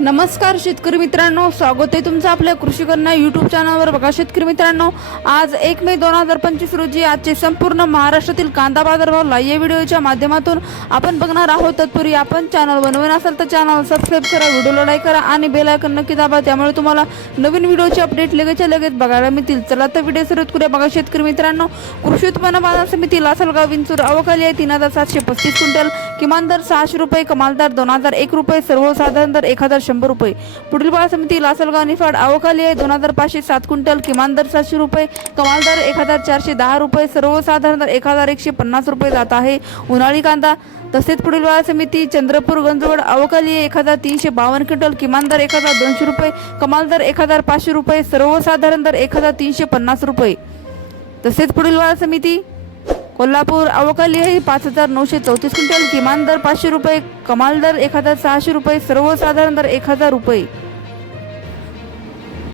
नमस्कार शेतकरी मित्रांनो स्वागत आहे तुमचं आपल्या कृषी कन्या यूट्यूब चॅनलवर बघा शेतकरी मित्रांनो आज एक मे दोन हजार पंचवीस रोजी आजचे संपूर्ण महाराष्ट्रातील कांदा बाजारभाव लाईव्ह व्हिडिओच्या माध्यमातून आपण बघणार आहोत. तत्पूर्वी आपण चॅनल बनवून असाल तर चॅनल सबस्क्राईब करा व्हिडिओला लाईक करा आणि बेल आयकन नक्की दाबा. त्यामुळे तुम्हाला नवीन व्हिडिओचे अपडेट लगेचच्या लगेच बघायला मिळतील. चला तर व्हिडिओ सुरुवात करूया. बघा शेतकरी मित्रांनो कृषी उत्पन्न बाजार समिती लासलगाव विंचूर अवकाली आहे. तीन हजार सातशे पस्तीस क्विंटल. किमान दर सहाशे रुपये कमाल दर दोन हजार एक रुपये सर्वसाधारण दर एक हजार शंभर रुपये. पुढील बाजार समिती लासलगाव निफाड अवकाली आहे. दोन हजार पाचशे सात क्विंटल किमान दर सातशे रुपये कमाल दर एक हजार चारशे दहा रुपये सर्वसाधारण दर एक हजार एकशे पन्नास रुपये जात आहे. उन्हाळी कांदा तसेच पुढील बाजार समिती चंद्रपूर गंजवड अवकाली आहे. एक हजार तीनशे बावन्न क्विंटल किमान दर एक हजार दोनशे रुपये कमाल दर एक हजार पाचशे रुपये सर्वसाधारण दर एक हजार तीनशे पन्नास रुपये. तसेच पुढील बाजार समिती कोल्हापूर अवकाली पाच हजार नऊशे चौतीस क्विंटल किमान दर पाचशे रुपये कमाल दर एक हजार सहाशे रुपये सर्वसाधारण दर एक हजार रुपये.